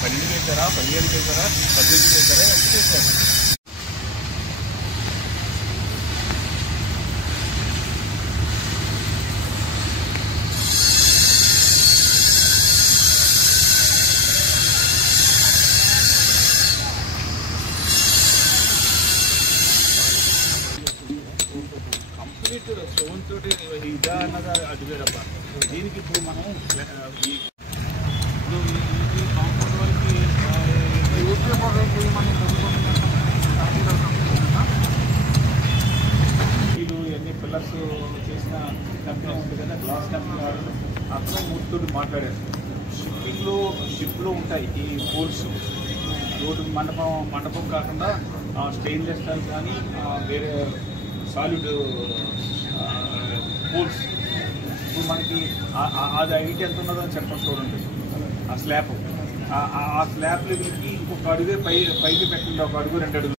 పన్నెండు చేశారా, 15 చేశారా, 18 చేశారా, ఎంత చేశారు? కంప్లీట్ స్టోన్ తోటి ఇదా అన్నది అది వేరబ్బా. దీనికి ఇప్పుడు మనం కాంపౌండ్ వాళ్ళకి వీళ్ళు ఎన్ని పిల్లర్స్ చేసిన కంపెనీ ఉంటుంది కదా, గ్లాస్ కంపెనీ వాళ్ళు అక్కడ మూర్తుడు మాట్లాడారు. షిప్లో ఉంటాయి ఈ పోల్స్. రోడ్డు మండపం కాకుండా స్టెయిన్లెస్ స్టీల్ కానీ వేరే సాలిడ్ పోల్స్. ఇప్పుడు మనకి అది హైట్ ఎంత ఉన్నదో అని చెప్పండి చూడండి. ఆ స్లాబ్ లెవెల్కి ఇంకొక అడుగే పైకి పెట్టండి, 1 అడుగు 2 అడుగులు.